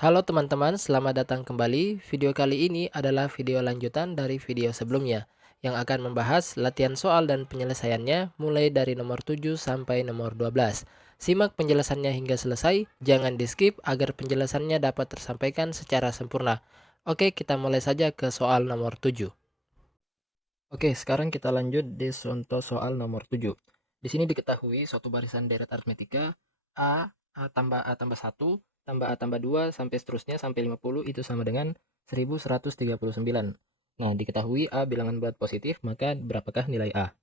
Halo teman-teman, selamat datang kembali. Video kali ini adalah video lanjutan dari video sebelumnya yang akan membahas latihan soal dan penyelesaiannya mulai dari nomor 7 sampai nomor 12. Simak penjelasannya hingga selesai, jangan di-skip agar penjelasannya dapat tersampaikan secara sempurna. Oke, kita mulai saja ke soal nomor 7. Oke, sekarang kita lanjut di contoh soal nomor 7. Di sini diketahui suatu barisan deret aritmetika A tambah 1 tambah A tambah 2 sampai seterusnya sampai 50 itu sama dengan 1139. Nah, diketahui A bilangan bulat positif, maka berapakah nilai A?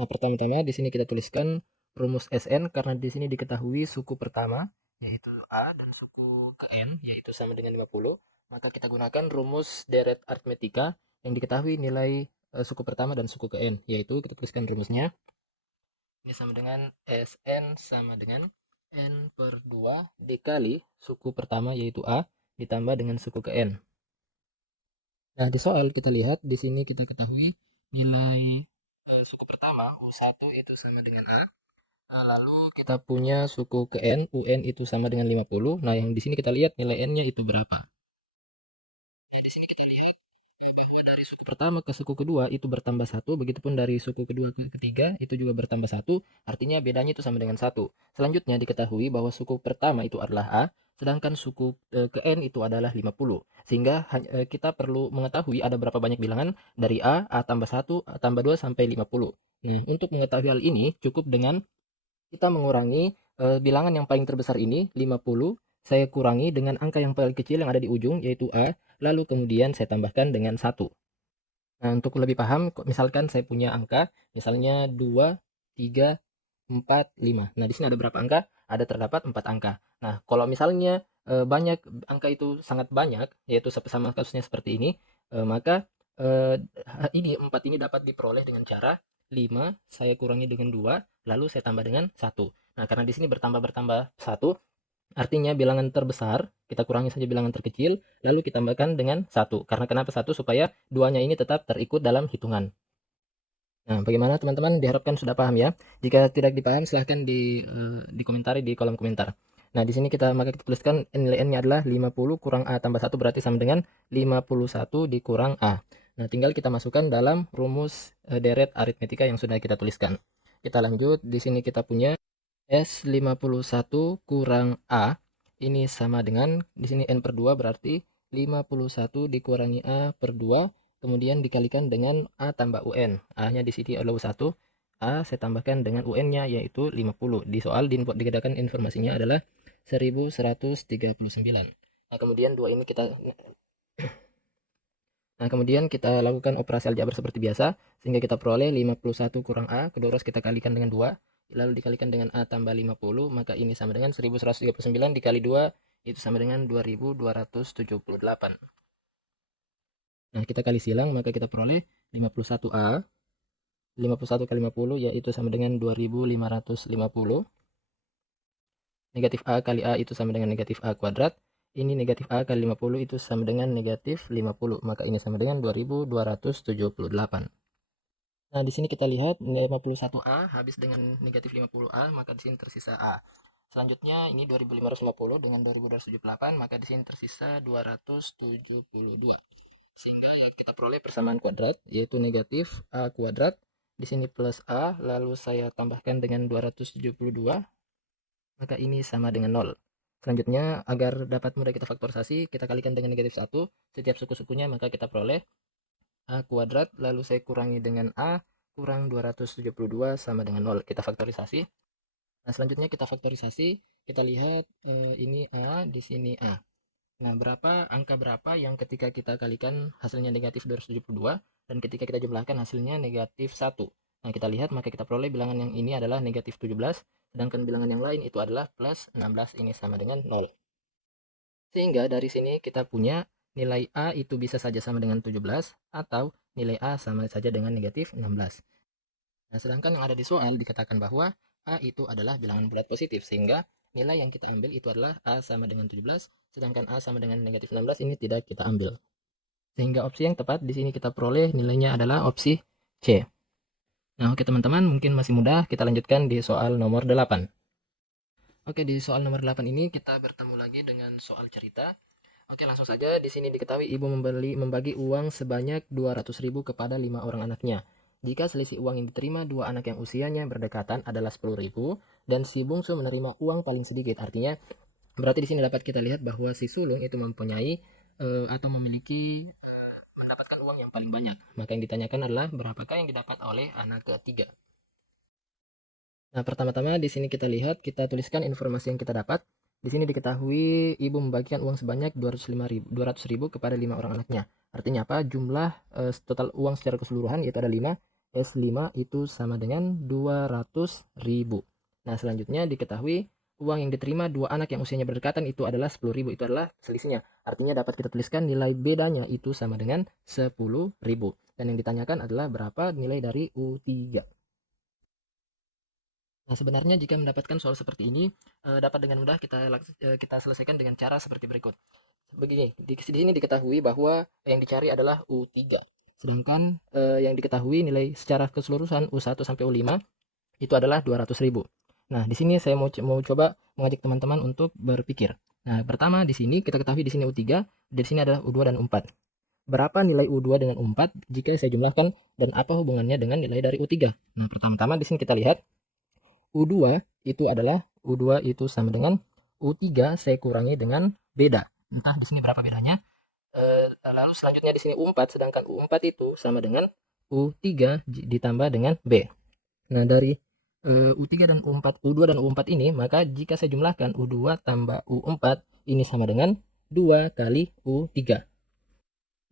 Nah, pertama-tama di sini kita tuliskan rumus Sn karena di sini diketahui suku pertama yaitu A dan suku ke N yaitu sama dengan 50, maka kita gunakan rumus deret aritmetika yang diketahui nilai suku pertama dan suku ke N, yaitu kita tuliskan rumusnya. Ini sama dengan Sn sama dengan N per 2 dikali suku pertama yaitu A ditambah dengan suku ke N. Nah, di soal kita lihat di sini kita ketahui nilai suku pertama U1 itu sama dengan A. Nah, lalu kita punya suku ke N, UN itu sama dengan 50. Nah, yang di sini kita lihat nilai N-nya itu berapa. Ya, di sini kita lihat bahwa dari suku pertama ke suku kedua itu bertambah 1, begitupun dari suku kedua ke ketiga itu juga bertambah 1, artinya bedanya itu sama dengan 1. Selanjutnya diketahui bahwa suku pertama itu adalah A, sedangkan suku ke N itu adalah 50. Sehingga kita perlu mengetahui ada berapa banyak bilangan dari A tambah 1, A tambah 2 sampai 50. Nah, untuk mengetahui hal ini cukup dengan kita mengurangi bilangan yang paling terbesar ini 50, saya kurangi dengan angka yang paling kecil yang ada di ujung yaitu A, lalu kemudian saya tambahkan dengan 1. Nah, untuk lebih paham, misalkan saya punya angka misalnya 2, 3, 4, 5. Nah, di sini ada berapa angka? Ada terdapat 4 angka. Nah, kalau misalnya banyak angka itu sangat banyak, yaitu sama kasusnya seperti ini, maka eh, ini 4 ini dapat diperoleh dengan cara 5 saya kurangi dengan 2, lalu saya tambah dengan 1. Nah, karena di sini bertambah-bertambah 1, artinya bilangan terbesar, kita kurangi saja bilangan terkecil, lalu kita tambahkan dengan 1. Karena kenapa 1? Supaya duanya ini tetap terikut dalam hitungan. Nah, bagaimana teman-teman? Diharapkan sudah paham ya. Jika tidak dipaham, silahkan dikomentari di kolom komentar. Nah, di sini maka kita tuliskan nilai N-nya adalah 50 kurang A tambah 1 berarti sama dengan 51 dikurang A. Nah, tinggal kita masukkan dalam rumus deret aritmetika yang sudah kita tuliskan. Kita lanjut, di sini kita punya S51 kurang A ini sama dengan di sini N per 2 berarti 51 dikurangi A per 2 kemudian dikalikan dengan A tambah UN. A-nya di sini adalah U1. A saya tambahkan dengan UN-nya yaitu 50. Di soal dikatakan informasinya adalah 1139. Nah, kemudian kemudian kita lakukan operasi aljabar seperti biasa, sehingga kita peroleh 51 kurang A, kedua ruas kita kalikan dengan 2, lalu dikalikan dengan A tambah 50, maka ini sama dengan 1139 dikali 2, itu sama dengan 2278. Nah, kita kali silang, maka kita peroleh 51A, 51 kali 50, yaitu sama dengan 2550. Negatif A kali A itu sama dengan negatif A kuadrat. Ini negatif A kali 50 itu sama dengan negatif 50. Maka ini sama dengan 2278. Nah, di sini kita lihat 51A habis dengan negatif 50A, maka di sini tersisa A. Selanjutnya ini 2550 dengan 2278, maka di sini tersisa 272. Sehingga ya kita peroleh persamaan kuadrat yaitu negatif A kuadrat, di sini plus A, lalu saya tambahkan dengan 272, maka ini sama dengan 0. Selanjutnya, agar dapat mudah kita faktorisasi, kita kalikan dengan negatif 1 setiap suku-sukunya, maka kita peroleh A kuadrat, lalu saya kurangi dengan A, kurang 272 sama dengan 0. Kita faktorisasi. Nah, selanjutnya kita faktorisasi, kita lihat ini A, di sini A. Nah, angka berapa yang ketika kita kalikan hasilnya negatif 272 dan ketika kita jumlahkan hasilnya negatif 1. Nah, kita lihat maka kita peroleh bilangan yang ini adalah negatif 17, sedangkan bilangan yang lain itu adalah plus 16, ini sama dengan 0. Sehingga dari sini kita punya nilai A itu bisa saja sama dengan 17 atau nilai A sama saja dengan negatif 16. Nah, sedangkan yang ada di soal dikatakan bahwa A itu adalah bilangan bulat positif, sehingga nilai yang kita ambil itu adalah A sama dengan 17, sedangkan A sama dengan negatif 16 ini tidak kita ambil. Sehingga opsi yang tepat di sini kita peroleh nilainya adalah opsi C. Nah, oke teman-teman, mungkin masih mudah, kita lanjutkan di soal nomor 8. Oke, di soal nomor 8 ini kita bertemu lagi dengan soal cerita. Oke, langsung saja. Di sini diketahui ibu membagi uang sebanyak 200.000 kepada 5 orang anaknya. Jika selisih uang yang diterima dua anak yang usianya berdekatan adalah 10.000 dan si bungsu menerima uang paling sedikit. Artinya berarti di sini dapat kita lihat bahwa si sulung itu mempunyai atau memiliki mendapatkan uang yang paling banyak. Maka yang ditanyakan adalah berapakah yang didapat oleh anak ketiga. Nah, pertama-tama di sini kita lihat, kita tuliskan informasi yang kita dapat. Di sini diketahui ibu membagikan uang sebanyak 200.000 kepada 5 orang anaknya. Artinya apa? Jumlah total uang secara keseluruhan yaitu ada 5. S5 itu sama dengan 200.000. Nah, selanjutnya diketahui uang yang diterima dua anak yang usianya berdekatan itu adalah 10.000. Itu adalah selisihnya. Artinya dapat kita tuliskan nilai bedanya itu sama dengan 10.000. Dan yang ditanyakan adalah berapa nilai dari U3. Nah, sebenarnya jika mendapatkan soal seperti ini, dapat dengan mudah kita selesaikan dengan cara seperti berikut. Begini, di sini diketahui bahwa yang dicari adalah U3. Sedangkan yang diketahui nilai secara keseluruhan U1 sampai U5 itu adalah 200.000. Nah, di sini saya mau coba mengajak teman-teman untuk berpikir. Nah, pertama di sini kita ketahui di sini U3, di sini adalah U2 dan U4. Berapa nilai U2 dengan U4 jika saya jumlahkan dan apa hubungannya dengan nilai dari U3? Nah, pertama-tama di sini kita lihat U2 itu adalah U2 itu sama dengan U3 saya kurangi dengan beda. Entah di sini berapa bedanya. Lalu selanjutnya di sini U4 sedangkan U4 itu sama dengan U3 ditambah dengan B. Nah, dari U3 dan U4, U2 dan U4 ini, maka jika saya jumlahkan U2 tambah U4 ini sama dengan 2 kali U3.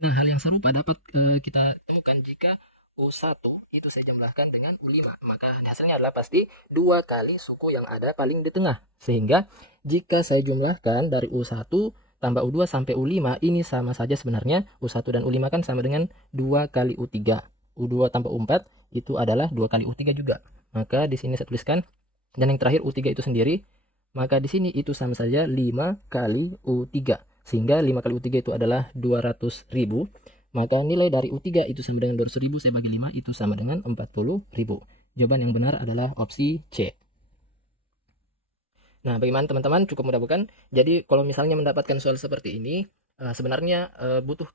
Nah, hal yang serupa dapat kita temukan jika U1 itu saya jumlahkan dengan U5. Maka hasilnya adalah pasti 2 kali suku yang ada paling di tengah. Sehingga jika saya jumlahkan dari U1 tambah U2 sampai U5 ini sama saja sebenarnya. U1 dan U5 kan sama dengan 2 kali U3. U2 tambah U4 itu adalah 2 kali U3 juga. Maka di sini saya tuliskan dan yang terakhir U3 itu sendiri, maka di sini itu sama saja 5 kali U3. Sehingga 5 kali U3 itu adalah 200.000. Maka nilai dari U3 itu sama dengan 200.000, saya bagi 5 itu sama dengan 40.000. Jawaban yang benar adalah opsi C. Nah, bagaimana teman-teman? Cukup mudah bukan? Jadi kalau misalnya mendapatkan soal seperti ini, sebenarnya butuh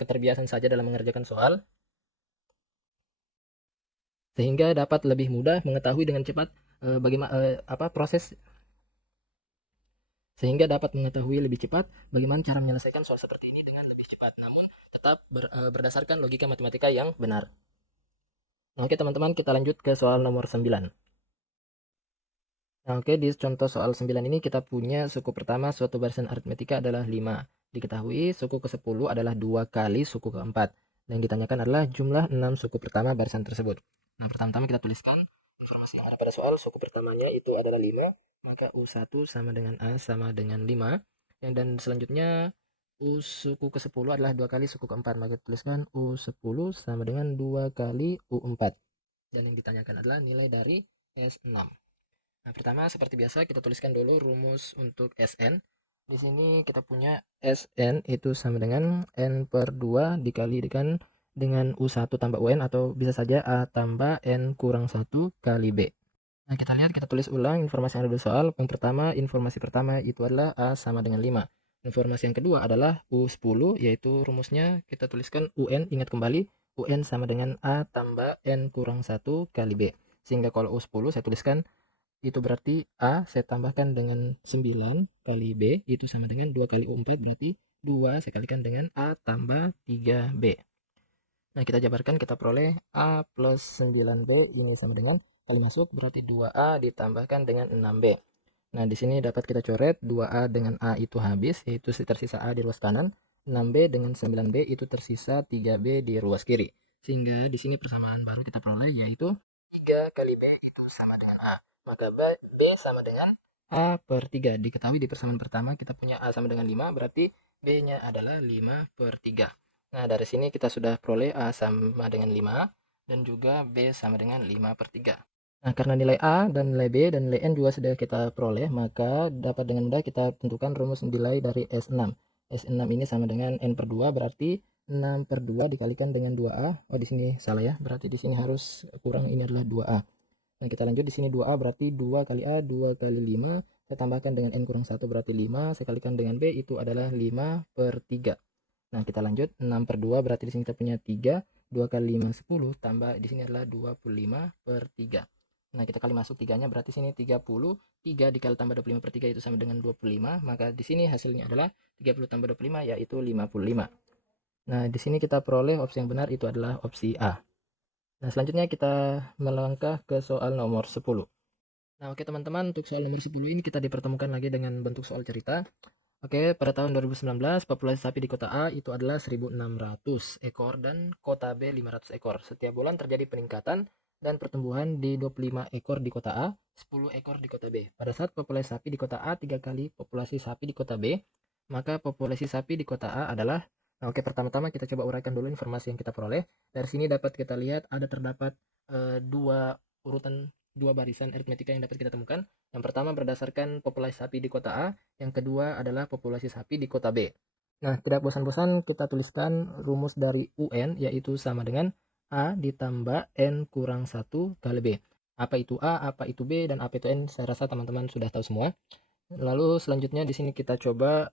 keterbiasaan saja dalam mengerjakan soal, sehingga dapat lebih mudah mengetahui dengan cepat bagaimana proses, sehingga dapat mengetahui lebih cepat bagaimana cara menyelesaikan soal seperti ini dengan lebih cepat, namun tetap berdasarkan logika matematika yang benar. Nah, oke teman-teman, kita lanjut ke soal nomor 9. Nah, oke, di contoh soal 9 ini kita punya suku pertama suatu barisan aritmetika adalah 5. Diketahui suku ke-10 adalah 2 kali suku ke-4. Dan yang ditanyakan adalah jumlah 6 suku pertama barisan tersebut. Nah, pertama-tama kita tuliskan informasi yang ada pada soal. Suku pertamanya itu adalah 5, maka U1 sama dengan A sama dengan 5. Dan selanjutnya suku ke-10 adalah 2 kali suku ke-4, maka tuliskan U10 sama dengan 2 kali U4. Dan yang ditanyakan adalah nilai dari S6. Nah, pertama seperti biasa kita tuliskan dulu rumus untuk Sn. Di sini kita punya Sn itu sama dengan N per 2 dikalikan dengan U1 tambah UN atau bisa saja A tambah N kurang 1 kali B. Nah, kita lihat, kita tulis ulang informasi yang ada di soal. Yang pertama, informasi pertama itu adalah A sama dengan 5. Informasi yang kedua adalah U10, yaitu rumusnya kita tuliskan UN, ingat kembali, UN sama dengan A tambah N kurang 1 kali B. Sehingga kalau U10 saya tuliskan itu berarti A saya tambahkan dengan 9 kali B itu sama dengan 2 kali U4 berarti 2 saya kalikan dengan A tambah 3B. Nah, kita jabarkan, kita peroleh A plus 9B ini sama dengan kali masuk berarti 2A ditambahkan dengan 6B. Nah, di sini dapat kita coret 2A dengan A itu habis, yaitu tersisa A di ruas kanan, 6B dengan 9B itu tersisa 3B di ruas kiri. Sehingga di sini persamaan baru kita peroleh yaitu 3 kali B itu sama dengan A. Maka B sama dengan A per 3. Diketahui di persamaan pertama kita punya A sama dengan 5, berarti B-nya adalah 5 per 3. Nah, dari sini kita sudah peroleh A sama dengan 5 dan juga B sama dengan 5 per 3. Nah, karena nilai A dan nilai B dan nilai N juga sudah kita peroleh, maka dapat dengan mudah kita tentukan rumus nilai dari S6. S6 ini sama dengan N per 2, berarti 6 per 2 dikalikan dengan 2A. Oh, di sini salah ya, berarti di sini harus kurang, ini adalah 2A. Nah, kita lanjut, di sini 2A berarti 2 kali A, 2 kali 5, saya tambahkan dengan N kurang 1 berarti 5, saya kalikan dengan B itu adalah 5/3. Nah, kita lanjut, 6/2 berarti di sini kita punya 3, 2 kali 5 10, tambah di sini adalah 25/3. Nah, kita kali masuk 3-nya berarti sini 30, 3 dikali tambah 25/3 itu sama dengan 25, maka di sini hasilnya adalah 30 tambah 25 yaitu 55. Nah, di sini kita peroleh opsi yang benar itu adalah opsi A. Nah, selanjutnya kita melangkah ke soal nomor 10. Nah, oke teman-teman, untuk soal nomor 10 ini kita dipertemukan lagi dengan bentuk soal cerita. Oke, pada tahun 2019, populasi sapi di kota A itu adalah 1.600 ekor dan kota B 500 ekor. Setiap bulan terjadi peningkatan dan pertumbuhan di 25 ekor di kota A, 10 ekor di kota B. Pada saat populasi sapi di kota A 3 kali populasi sapi di kota B, maka populasi sapi di kota A adalah. Nah, oke, pertama-tama kita coba uraikan dulu informasi yang kita peroleh. Dari sini dapat kita lihat terdapat dua barisan aritmetika yang dapat kita temukan. Yang pertama berdasarkan populasi sapi di kota A, yang kedua adalah populasi sapi di kota B. Nah, tidak bosan-bosan kita tuliskan rumus dari UN, yaitu sama dengan A ditambah N kurang 1 kali B. Apa itu A, apa itu B, dan apa itu N, saya rasa teman-teman sudah tahu semua. Lalu selanjutnya di sini kita coba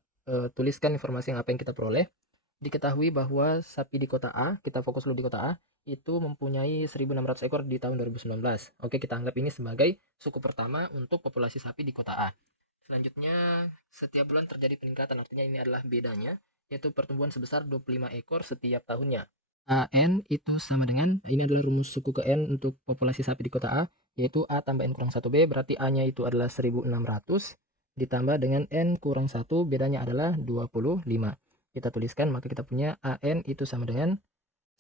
tuliskan informasi yang apa yang kita peroleh. Diketahui bahwa sapi di kota A, kita fokus dulu di kota A, itu mempunyai 1.600 ekor di tahun 2019. Oke, kita anggap ini sebagai suku pertama untuk populasi sapi di kota A. Selanjutnya, setiap bulan terjadi peningkatan, artinya ini adalah bedanya, yaitu pertumbuhan sebesar 25 ekor setiap tahunnya. AN itu sama dengan, ini adalah rumus suku ke N untuk populasi sapi di kota A, yaitu A tambah N kurang 1B, berarti A-nya itu adalah 1.600, ditambah dengan N kurang 1, bedanya adalah 25. Kita tuliskan, maka kita punya AN itu sama dengan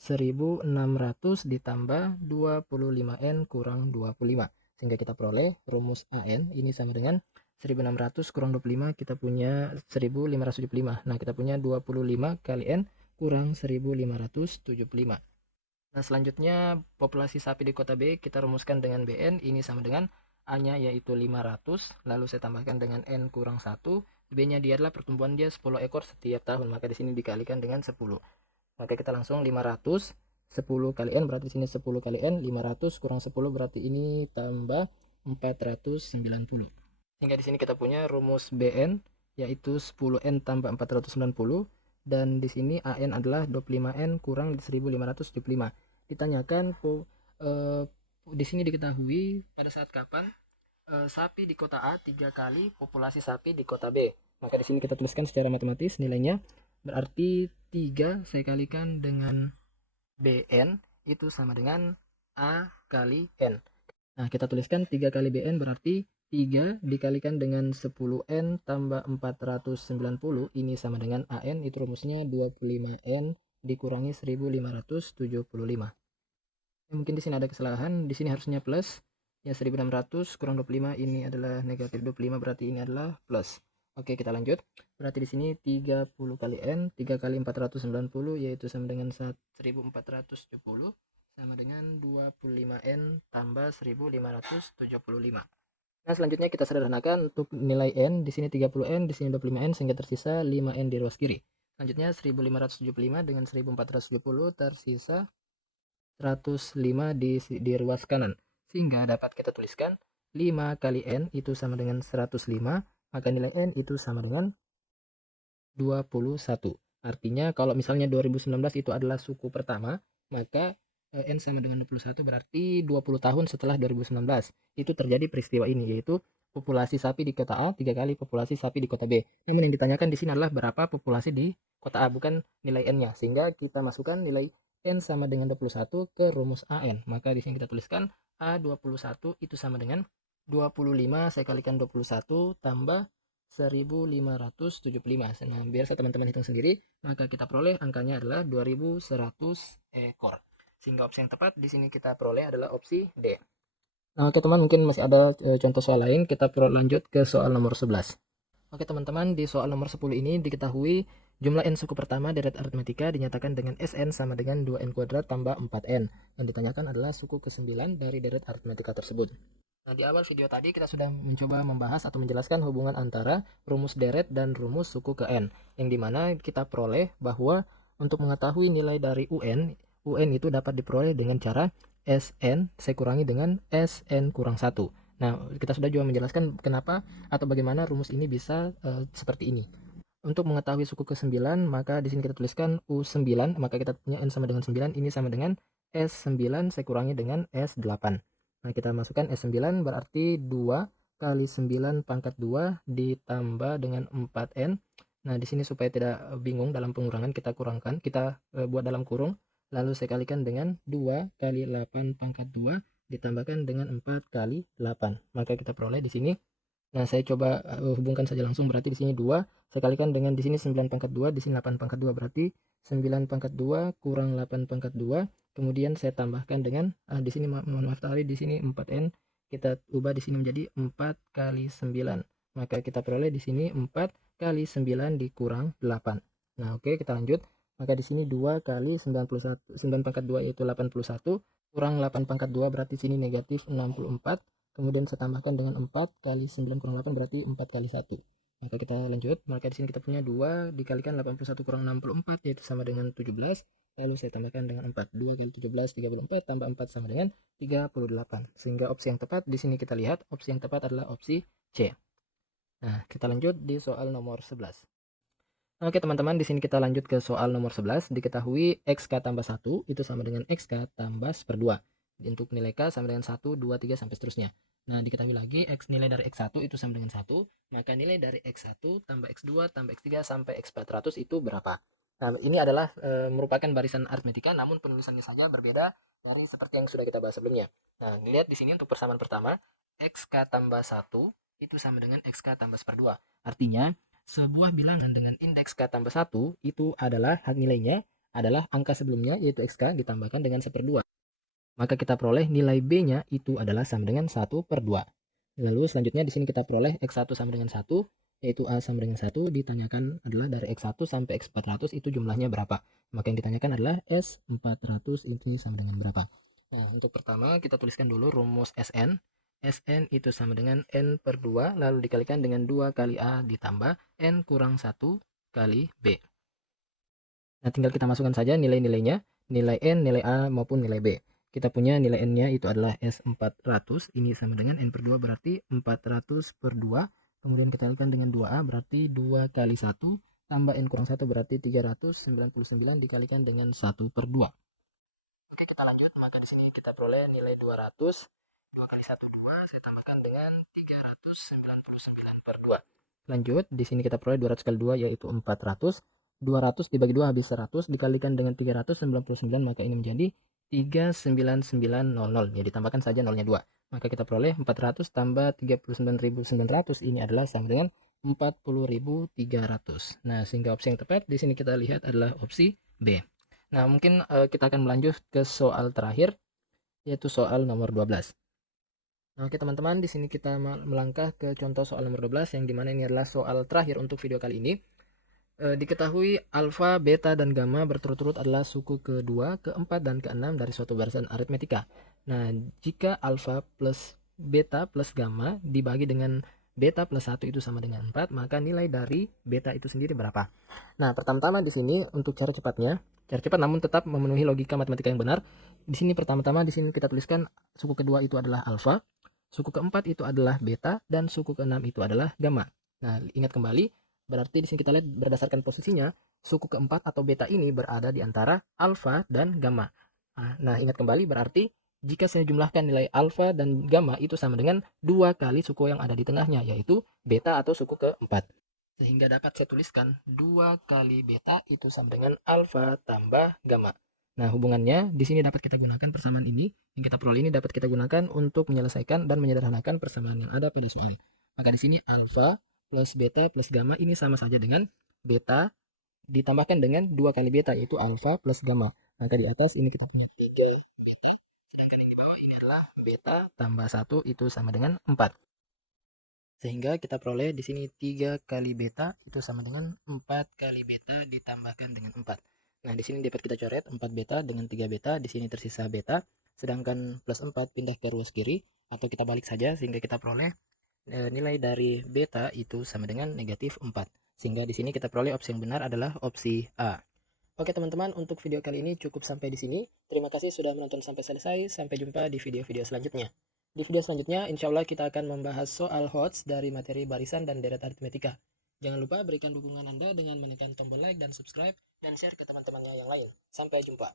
1.600 ditambah 25N kurang 25. Sehingga kita peroleh rumus AN ini sama dengan 1.600 kurang 25, kita punya 1.575. Nah, kita punya 25 kali N kurang 1.575. Nah, selanjutnya populasi sapi di kota B kita rumuskan dengan BN, ini sama dengan A-nya yaitu 500, lalu saya tambahkan dengan N kurang 1, B-nya dia adalah pertumbuhan dia 10 ekor setiap tahun, maka di sini dikalikan dengan 10. Maka kita langsung 500, 10 kali N berarti di sini 10 kali N, 500 kurang 10 berarti ini tambah 490. Sehingga di sini kita punya rumus BN yaitu 10N tambah 490, dan di sini AN adalah 25N kurang 1.575. Ditanyakan di sini diketahui pada saat kapan sapi di kota A 3 kali populasi sapi di kota B. Maka di sini kita tuliskan secara matematis nilainya, berarti 3 saya kalikan dengan BN itu sama dengan A kali N. Nah, kita tuliskan 3 kali BN berarti 3 dikalikan dengan 10N tambah 490, ini sama dengan AN, itu rumusnya 25N dikurangi 1.575. Mungkin di sini ada kesalahan, di sini harusnya plus. Ya, 1.600 kurang 25 ini adalah negatif 25, berarti ini adalah plus. Oke, kita lanjut. Berarti di sini 30 kali N, 3 kali 490 yaitu sama dengan 1.470 sama dengan 25N tambah 1.575. Nah, selanjutnya kita sederhanakan untuk nilai N, di sini 30N, di sini 25N, sehingga tersisa 5N di ruas kiri. Selanjutnya 1.575 dengan 1.470 tersisa 105 di ruas kanan. Sehingga dapat kita tuliskan 5 kali N itu sama dengan 105, maka nilai N itu sama dengan 21. Artinya kalau misalnya 2019 itu adalah suku pertama, maka N sama dengan 21, berarti 20 tahun setelah 2019 itu terjadi peristiwa ini, yaitu populasi sapi di kota A 3 kali populasi sapi di kota B. Namun yang ditanyakan di sini adalah berapa populasi di kota A, bukan nilai N-nya. Sehingga kita masukkan nilai N sama dengan 21 ke rumus AN. Maka di sini kita tuliskan A21 itu sama dengan 25 saya kalikan 21 tambah 1.575. Nah, biar teman-teman hitung sendiri, maka kita peroleh angkanya adalah 2.100 ekor. Sehingga opsi yang tepat di sini kita peroleh adalah opsi D. Nah, oke teman, mungkin masih ada contoh soal lain. Kita lanjut ke soal nomor 11. Oke teman-teman, di soal nomor 10 ini diketahui jumlah N suku pertama deret aritmetika dinyatakan dengan Sn sama dengan 2N kuadrat tambah 4N. Yang ditanyakan adalah suku ke-9 dari deret aritmetika tersebut. Nah, di awal video tadi kita sudah mencoba membahas atau menjelaskan hubungan antara rumus deret dan rumus suku ke N, yang dimana kita peroleh bahwa untuk mengetahui nilai dari UN itu dapat diperoleh dengan cara Sn saya kurangi dengan Sn kurang 1. Nah, kita sudah juga menjelaskan kenapa atau bagaimana rumus ini bisa seperti ini. Untuk mengetahui suku ke-9, maka di sini kita tuliskan U9, maka kita punya N sama dengan 9, ini sama dengan S9 saya kurangi dengan S8. Nah, kita masukkan S9 berarti 2 kali 9 pangkat 2 ditambah dengan 4N. Nah, di sini supaya tidak bingung dalam pengurangan, kita kurangkan, kita buat dalam kurung, lalu saya kalikan dengan 2 kali 8 pangkat 2 ditambahkan dengan 4 kali 8. Maka kita peroleh di sini. Nah, saya coba hubungkan saja langsung, berarti di sini 2 saya kalikan dengan di sini 9 pangkat 2, di sini 8 pangkat 2, berarti 9 pangkat 2 kurang 8 pangkat 2. Kemudian saya tambahkan dengan di sini mohon maaf tadi di sini 4N, kita ubah di sini menjadi 4 kali 9. Maka kita peroleh di sini 4 kali 9 dikurang 8. Nah, oke, kita lanjut. Maka di sini 2 kali 91, 9 pangkat 2 yaitu 81 kurang 8 pangkat 2 berarti sini negatif 64. Kemudian saya tambahkan dengan 4 kali 9 kurang 8 berarti 4 kali 1. Maka kita lanjut, maka di sini kita punya 2 dikalikan 81 kurang 64 yaitu sama dengan 17. Lalu saya tambahkan dengan 4. 2 kali 17 34 tambah 4 sama dengan 38. Sehingga opsi yang tepat di sini kita lihat, opsi yang tepat adalah opsi C. Nah, kita lanjut di soal nomor 11. Oke teman-teman, di sini kita lanjut ke soal nomor 11. Diketahui XK tambah 1 itu sama dengan XK tambah 1/2. Untuk nilai K sama dengan 1, 2, 3 sampai seterusnya. Nah, diketahui lagi nilai dari X1 itu sama dengan 1, maka nilai dari X1 tambah X2 tambah X3 sampai X400 itu berapa? Nah, ini adalah merupakan barisan aritmetika, namun penulisannya saja berbeda dari seperti yang sudah kita bahas sebelumnya. Nah, lihat di sini untuk persamaan pertama, XK tambah 1 itu sama dengan XK tambah 1/2. Artinya, sebuah bilangan dengan indeks K tambah 1 itu adalah hak nilainya adalah angka sebelumnya yaitu XK ditambahkan dengan 1/2. Maka kita peroleh nilai B-nya itu adalah sama dengan 1/2. Lalu selanjutnya di sini kita peroleh X1 sama dengan 1, yaitu A sama dengan 1, ditanyakan adalah dari X1 sampai X400 itu jumlahnya berapa. Maka yang ditanyakan adalah S400 itu sama dengan berapa. Nah, untuk pertama kita tuliskan dulu rumus SN. SN itu sama dengan N/2, lalu dikalikan dengan 2 kali A ditambah N kurang 1 kali B. Nah, tinggal kita masukkan saja nilai-nilainya, nilai N, nilai A, maupun nilai B. Kita punya nilai N-nya itu adalah S400, ini sama dengan N/2 berarti 400 per 2. Kemudian kita kalikan dengan 2A berarti 2 kali 1, tambah N kurang 1 berarti 399 dikalikan dengan 1/2. Oke, kita lanjut, maka di sini kita peroleh nilai 200, 2 kali 1, 2, saya tambahkan dengan 399/2. Lanjut, di sini kita peroleh 200 kali 2 yaitu 400. 200 dibagi 2 habis 100 dikalikan dengan 399 maka ini menjadi 39900. Ya ditambahkan saja nolnya 2. Maka kita peroleh 400 tambah 39.900 ini adalah sama dengan 40.300. Nah, sehingga opsi yang tepat di sini kita lihat adalah opsi B. Nah, mungkin kita akan melanjut ke soal terakhir yaitu soal nomor 12. Nah, oke teman-teman, di sini kita melangkah ke contoh soal nomor 12 yang dimana ini adalah soal terakhir untuk video kali ini. Diketahui alfa, beta, dan gamma berturut-turut adalah suku kedua, keempat, dan keenam dari suatu barisan aritmetika. Nah, jika alfa plus beta plus gamma dibagi dengan beta plus 1 itu sama dengan 4, maka nilai dari beta itu sendiri berapa? Nah, pertama-tama di sini untuk cara cepat namun tetap memenuhi logika matematika yang benar. Di sini pertama-tama di sini kita tuliskan suku kedua itu adalah alfa, suku keempat itu adalah beta, dan suku keenam itu adalah gamma. Nah, ingat kembali, berarti di sini kita lihat berdasarkan posisinya, suku keempat atau beta ini berada di antara alfa dan gamma. Nah, ingat kembali berarti jika saya jumlahkan nilai alfa dan gamma itu sama dengan 2 kali suku yang ada di tengahnya, yaitu beta atau suku keempat. Sehingga dapat saya tuliskan 2 kali beta itu sama dengan alfa tambah gamma. Nah, hubungannya di sini dapat kita gunakan persamaan ini, yang kita peroleh ini dapat kita gunakan untuk menyelesaikan dan menyederhanakan persamaan yang ada pada soal. Maka di sini alfa plus beta plus gamma ini sama saja dengan beta ditambahkan dengan 2 kali beta yaitu alfa plus gamma. Maka di atas ini kita punya 3 beta, sedangkan yang di bawah ini adalah beta tambah 1 itu sama dengan 4. Sehingga kita peroleh di sini 3 kali beta itu sama dengan 4 kali beta ditambahkan dengan 4. Nah, di sini dapat kita coret 4 beta dengan 3 beta, di sini tersisa beta, sedangkan plus 4 pindah ke ruas kiri, atau kita balik saja sehingga kita peroleh nilai dari beta itu sama dengan negatif 4. Sehingga di sini kita peroleh opsi yang benar adalah opsi A. Oke teman-teman, untuk video kali ini cukup sampai di sini. Terima kasih sudah menonton sampai selesai. Sampai jumpa di video-video selanjutnya. Di video selanjutnya, insya Allah kita akan membahas soal HOTS dari materi barisan dan deret aritmetika. Jangan lupa berikan dukungan Anda dengan menekan tombol like dan subscribe, dan share ke teman-temannya yang lain. Sampai jumpa.